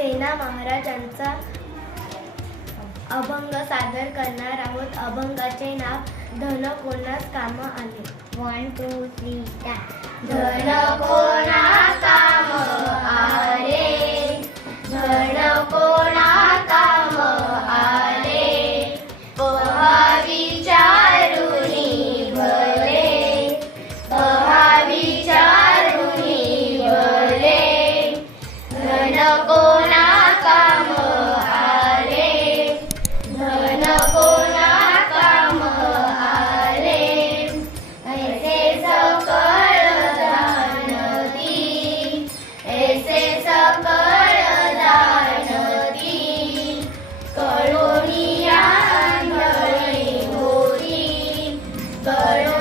महाराजांचा अभंग सादर करणार आहोत. अभंगाचे नाव धन कोणास काम आले वन टू थ्री धन कोणा काम आले धन bye.